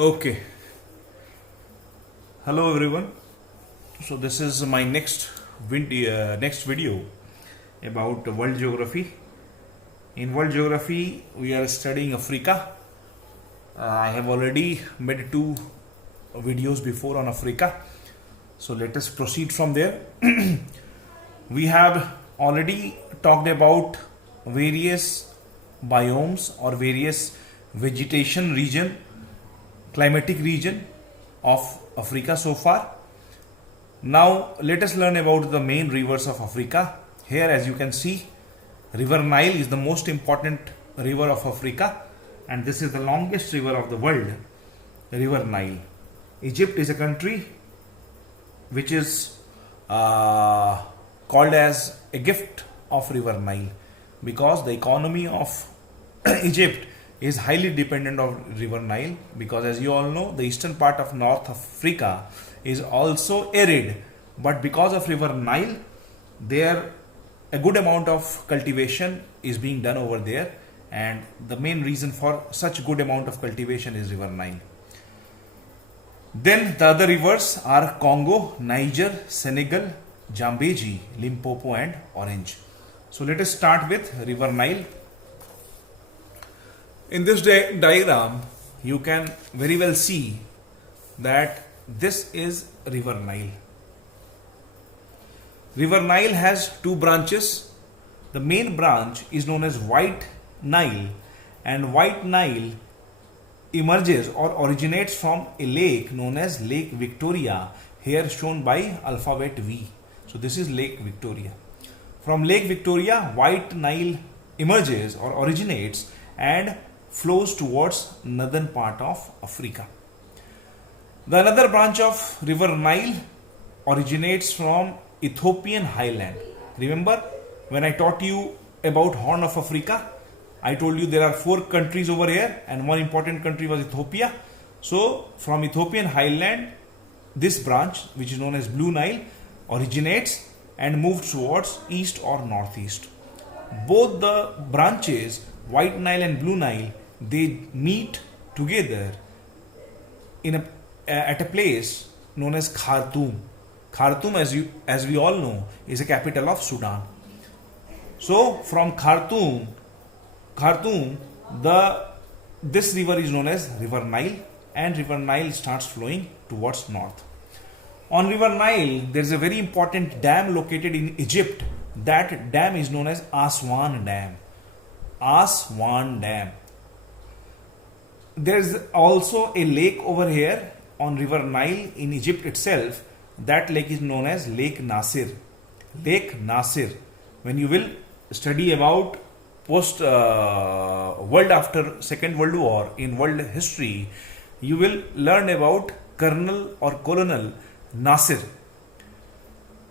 Okay. Hello everyone. So this is my next video about world geography. In world geography, we are studying Africa. I have already made two videos before on Africa. So let us proceed from there. We have already talked about various biomes or various vegetation region, climatic region of Africa so far. Now let us learn about the main rivers of Africa. Here, as you can see, River Nile is the most important river of Africa, and this is the longest river of the world, River Nile. Egypt is a country which is called as a gift of River Nile because the economy of Egypt is highly dependent on River Nile, because as you all know, the eastern part of North Africa is also arid, but because of River Nile, there a good amount of cultivation is being done over there, and the main reason for such good amount of cultivation is River Nile. Then the other rivers are Congo, Niger, Senegal, Zambezi, Limpopo and Orange. So let us start with River Nile. In this diagram, you can very well see that this is River Nile. River Nile has two branches. The main branch is known as White Nile, and White Nile emerges or originates from a lake known as Lake Victoria, here shown by alphabet V. So this is Lake Victoria. From Lake Victoria, White Nile emerges or originates and flows towards northern part of Africa. The another branch of River Nile originates from Ethiopian highland. Remember when I taught you about Horn of Africa, I told you there are 4 countries over here and one important country was Ethiopia. So from Ethiopian highland, this branch, which is known as Blue Nile, originates and moves towards east or northeast. Both the branches, White Nile and Blue Nile, they meet together at a place known as Khartoum. Khartoum, as we all know, is a capital of Sudan. So from Khartoum, this river is known as River Nile, and River Nile starts flowing towards north. On River Nile, there is a very important dam located in Egypt. That dam is known as Aswan Dam. Aswan Dam. There is also a lake over here on River Nile in Egypt itself. That lake is known as Lake Nasser. Lake Nasser. When you will study about post world after Second World War in world history, you will learn about Colonel Nasser,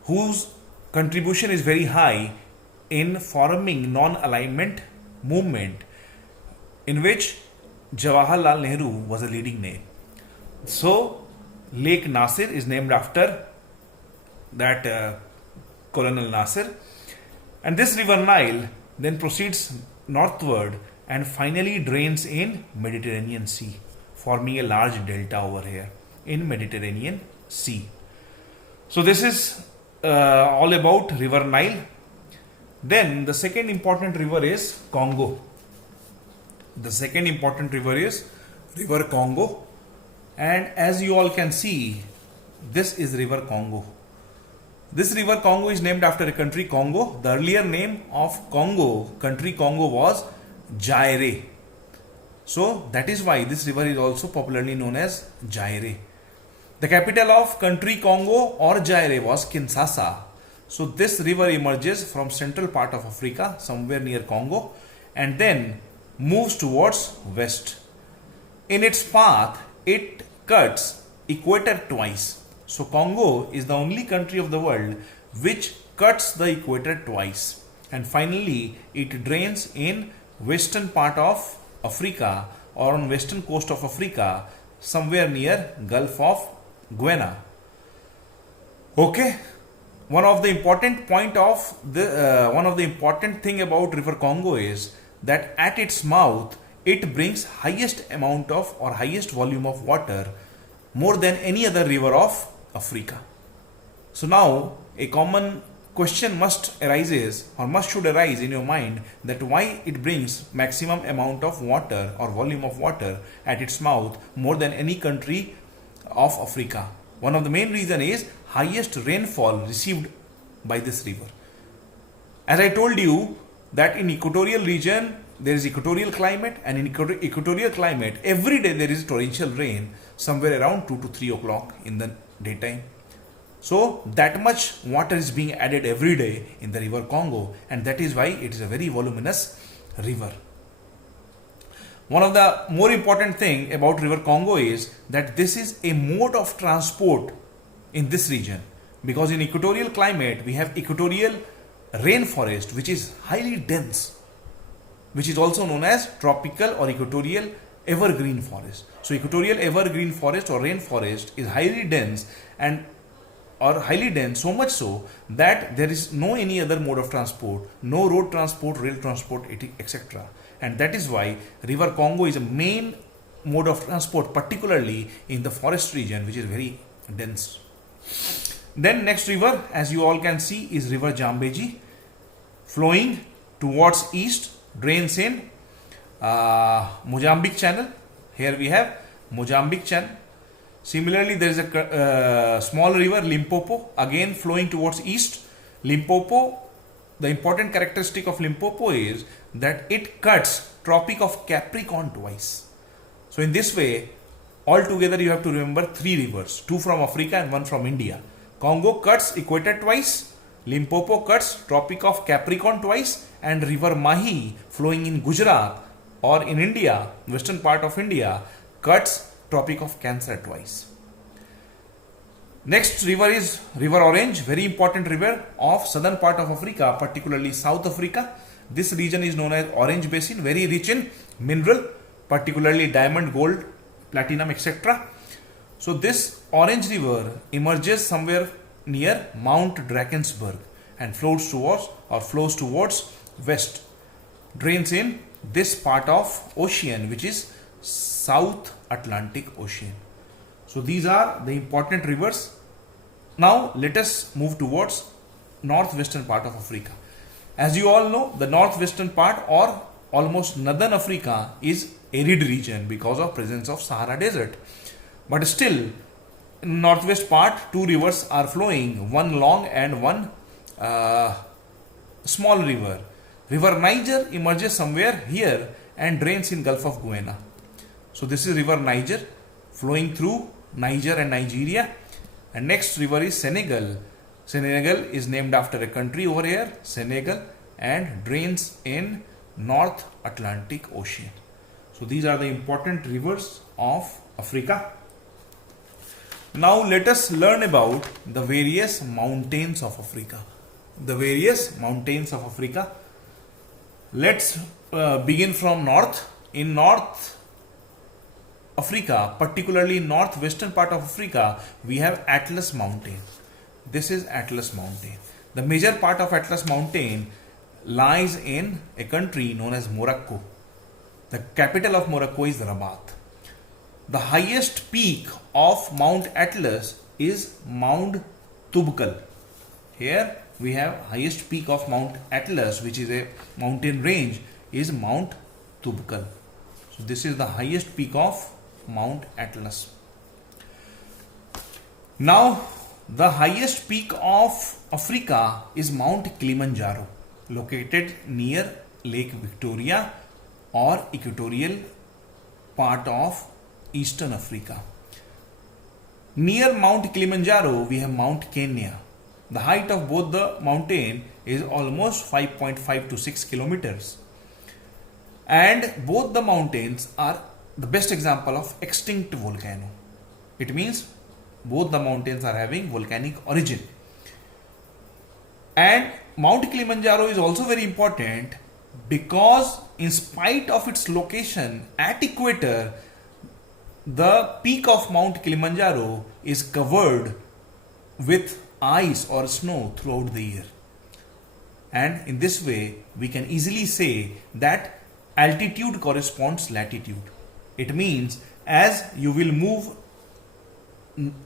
whose contribution is very high in forming non-alignment movement, in which Jawaharlal Nehru was a leading name. So Lake Nasser is named after that Colonel Nasser, and this River Nile then proceeds northward and finally drains in Mediterranean Sea, forming a large delta over here in Mediterranean Sea. So this is all about River Nile. Then the second important river is Congo. The second important river is River Congo, and as you all can see, this is River Congo. This River Congo is named after a country, Congo. The earlier name of country Congo was Zaire. So that is why this river is also popularly known as Zaire. The capital of country Congo or Zaire was Kinshasa. So this river emerges from central part of Africa, somewhere near Congo, and then moves towards west. In its path, it cuts equator twice. So Congo is the only country of the world which cuts the equator twice. And finally, it drains in western part of Africa or on western coast of Africa, somewhere near Gulf of Guinea. Okay. One of the important thing about River Congo is that at its mouth it brings highest amount of or highest volume of water, more than any other river of Africa. So now a common question must should arise in your mind, that why it brings maximum amount of water or volume of water at its mouth more than any country of Africa. One of the main reason is highest rainfall received by this river. As I told you that in equatorial region there is equatorial climate, and in equatorial climate every day there is torrential rain somewhere around 2 to 3 o'clock in the daytime. So that much water is being added every day in the river Congo, and that is why it is a very voluminous river. One of the more important thing about river Congo is that this is a mode of transport in this region, because in equatorial climate we have equatorial rainforest which is highly dense, which is also known as tropical or equatorial evergreen forest. So equatorial evergreen forest or rainforest is highly dense, so much so that there is no any other mode of transport, no road transport, rail transport, etc. And that is why river Congo is a main mode of transport, particularly in the forest region, which is very dense. Then next river, as you all can see, is river Zambezi, flowing towards east, drains in Mozambique Channel. Here we have Mozambique Channel. Similarly, there is a small river Limpopo, again flowing towards east. Limpopo, the important characteristic of Limpopo is that it cuts Tropic of Capricorn twice. So in this way, altogether you have to remember 3 rivers, 2 from Africa and 1 from India. Congo cuts equator twice, Limpopo cuts Tropic of Capricorn twice, and river Mahi flowing in Gujarat or in India, western part of India, cuts Tropic of Cancer twice. Next river is river Orange, very important river of southern part of Africa, particularly South Africa. This region is known as Orange Basin, very rich in mineral, particularly diamond, gold, platinum, etc. So this Orange River emerges somewhere near Mount Drakensberg and flows towards west, drains in this part of ocean, which is South Atlantic Ocean. So these are the important rivers. Now let us move towards northwestern part of Africa. As you all know, the northwestern part or almost northern Africa is arid region because of presence of Sahara Desert. But still, in northwest part, 2 rivers are flowing, one long and one small river. River Niger emerges somewhere here and drains in Gulf of Guinea. So this is river Niger flowing through Niger and Nigeria. And next river is Senegal. Senegal is named after a country over here, Senegal, and drains in North Atlantic Ocean. So these are the important rivers of Africa. Now let us learn about the various mountains of Africa. The various mountains of Africa. Let's begin from north. In North Africa, particularly in northwestern part of Africa, we have Atlas Mountain. This is Atlas Mountain. The major part of Atlas Mountain lies in a country known as Morocco. The capital of Morocco is Rabat. The highest peak of Mount Atlas is Mount Toubkal. Here we have highest peak of Mount Atlas, which is a mountain range, is Mount Toubkal. So this is the highest peak of Mount Atlas. Now the highest peak of Africa is Mount Kilimanjaro, located near Lake Victoria or equatorial part of Eastern Africa. Near Mount Kilimanjaro we have Mount Kenya. The height of both the mountain is almost 5.5 to 6 kilometers. And both the mountains are the best example of extinct volcano. It means both the mountains are having volcanic origin. And Mount Kilimanjaro is also very important because in spite of its location at equator, the peak of Mount Kilimanjaro is covered with ice or snow throughout the year. And in this way, we can easily say that altitude corresponds latitude. It means as you will move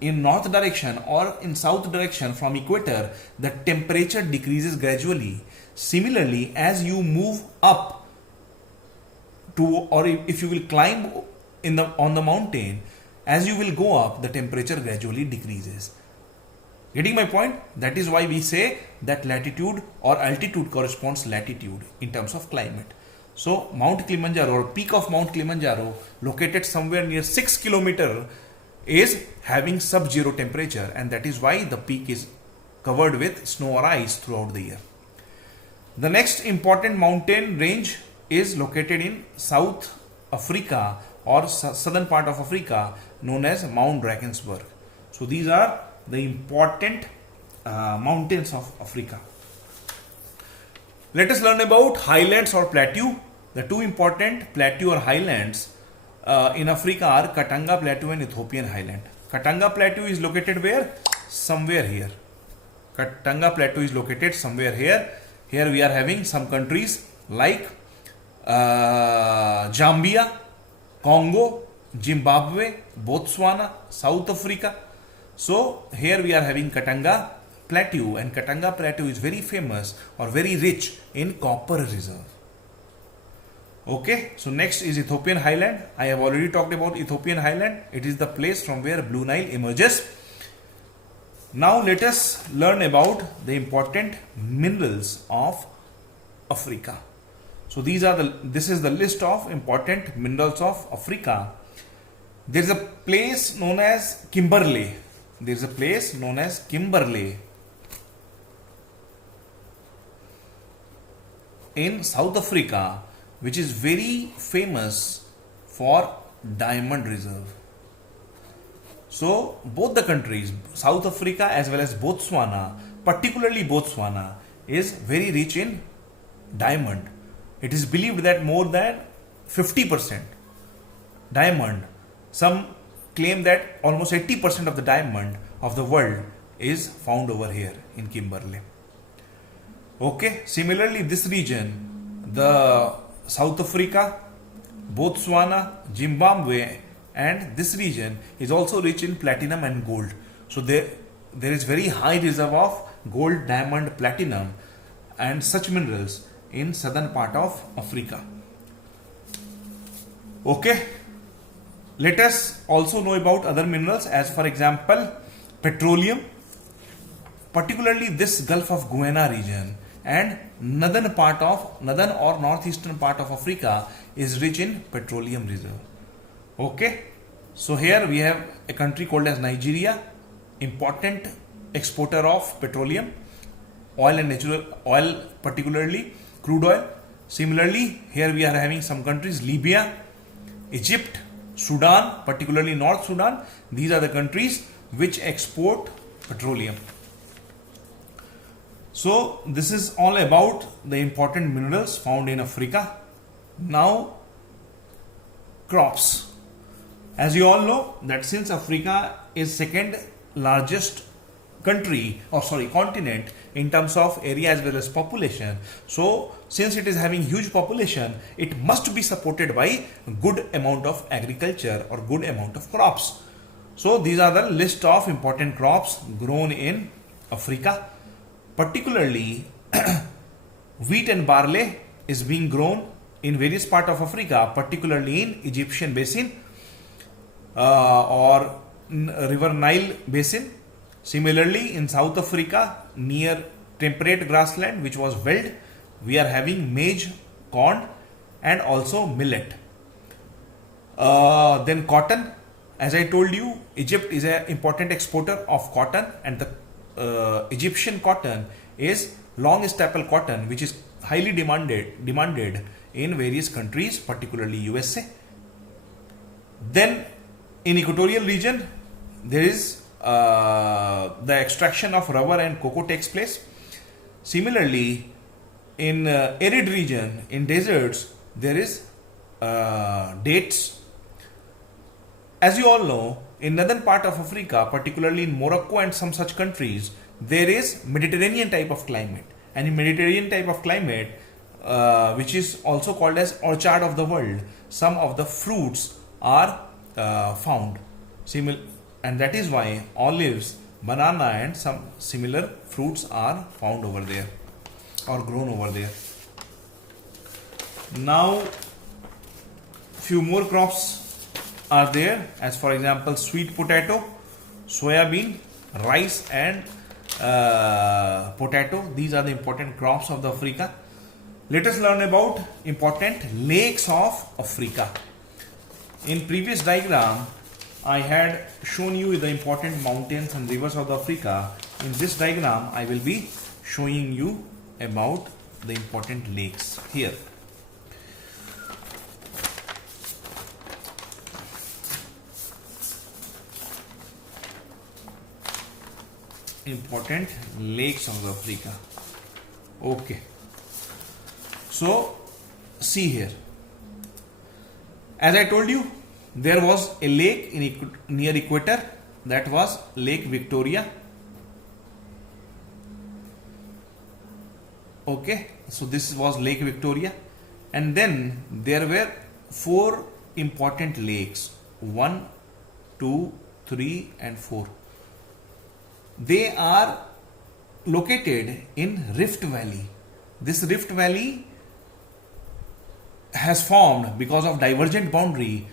in north direction or in south direction from equator, the temperature decreases gradually. Similarly, as you move up to, or if you will climb on the mountain, as you will go up, the temperature gradually decreases. Getting my point? That is why we say that latitude or altitude corresponds latitude in terms of climate. So Mount Kilimanjaro or peak of Mount Kilimanjaro, located somewhere near 6 kilometer, is having sub-zero temperature, and that is why the peak is covered with snow or ice throughout the year. The next important mountain range is located in South Africa or southern part of Africa, known as Mount Drakensberg. So these are the important mountains of Africa. Let us learn about highlands or plateau. The two important plateau or highlands in Africa are Katanga Plateau and Ethiopian Highland. Katanga Plateau is located where? Somewhere here. Katanga Plateau is located somewhere here. Here we are having some countries like Zambia, Congo, Zimbabwe, Botswana, South Africa. So here we are having Katanga Plateau, and Katanga Plateau is very famous or very rich in copper reserve. Okay, so next is Ethiopian Highland. I have already talked about Ethiopian Highland. It is the place from where Blue Nile emerges. Now let us learn about the important minerals of Africa. So this is the list of important minerals of Africa. There is a place known as Kimberley. There is a place known as Kimberley in South Africa, which is very famous for diamond reserve. So both the countries, South Africa as well as Botswana, particularly Botswana, is very rich in diamond. It is believed that more than 50% diamond, some claim that almost 80% of the diamond of the world is found over here in Kimberley. Okay, similarly this region, the South Africa, Botswana, Zimbabwe, and this region is also rich in platinum and gold. So there is very high reserve of gold, diamond, platinum and such minerals in southern part of Africa. Okay, let us also know about other minerals, as for example petroleum, particularly this Gulf of Guiana region and northern or northeastern part of Africa is rich in petroleum reserve. Okay, so here we have a country called as Nigeria, important exporter of petroleum, oil and natural oil, particularly crude oil. Similarly, here we are having some countries, Libya, Egypt, Sudan, particularly North Sudan. These are the countries which export petroleum. So this is all about the important minerals found in Africa. Now crops. As you all know that since Africa is second largest continent in terms of area as well as population, so since it is having huge population, it must be supported by good amount of agriculture or good amount of crops. So these are the list of important crops grown in Africa. Particularly wheat and barley is being grown in various parts of Africa, particularly in Egyptian basin or River Nile basin. Similarly, in South Africa, near temperate grassland which was veld, we are having maize, corn and also millet. Then cotton. As I told you, Egypt is an important exporter of cotton, and the Egyptian cotton is long staple cotton which is highly demanded in various countries, particularly USA. Then in equatorial region there is the extraction of rubber and cocoa takes place. Similarly, in arid region, in deserts, there is dates. As you all know, in northern part of Africa, particularly in Morocco and some such countries, there is Mediterranean type of climate, and in Mediterranean type of climate, which is also called as orchard of the world. Some of the fruits are found. And that is why olives, banana and some similar fruits are found over there or grown over there. Now few more crops are there, as for example sweet potato, soya bean, rice and potato. These are the important crops of the Africa. Let us learn about important lakes of Africa. In previous diagram I had shown you the important mountains and rivers of the Africa. In this diagram I will be showing you about the important lakes here. Important lakes of Africa. Okay. So see here. As I told you, there was a lake near equator, that was Lake Victoria. Okay, so this was Lake Victoria, and then there were 4 important lakes, 1, 2, 3 and 4. They are located in Rift Valley. This Rift Valley has formed because of divergent boundary.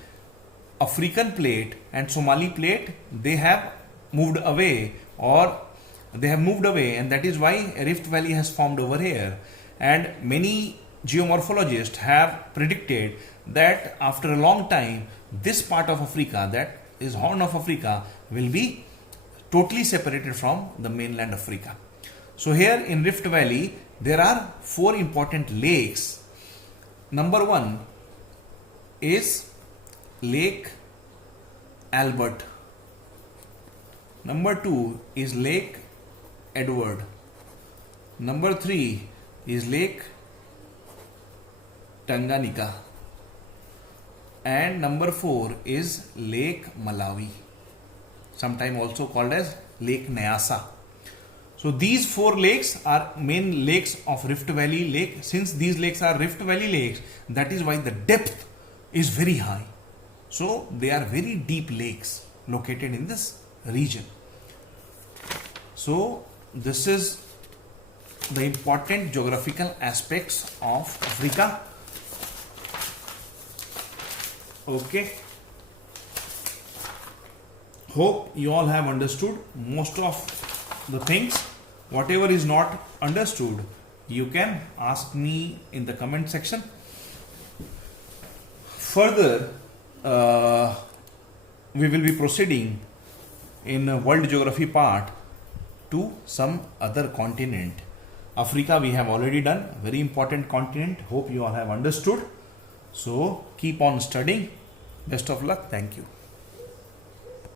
African plate and Somali plate, they have moved away, and that is why a Rift Valley has formed over here. And many geomorphologists have predicted that after a long time this part of Africa, that is Horn of Africa, will be totally separated from the mainland Africa. So here in Rift Valley there are 4 important lakes. Number 1 is Lake Albert. Number 2 is Lake Edward. Number 3 is Lake Tanganyika. And number 4 is Lake Malawi, sometimes also called as Lake Nyasa. So these 4 lakes are main lakes of Rift Valley Lake. Since these lakes are Rift Valley lakes, that is why the depth is very high. So they are very deep lakes located in this region. So this is the important geographical aspects of Africa. Okay. Hope you all have understood most of the things. Whatever is not understood, you can ask me in the comment section. Further, we will be proceeding in world geography part to some other continent. Africa we have already done, very important continent. Hope you all have understood. So keep on studying. Best of luck. Thank you.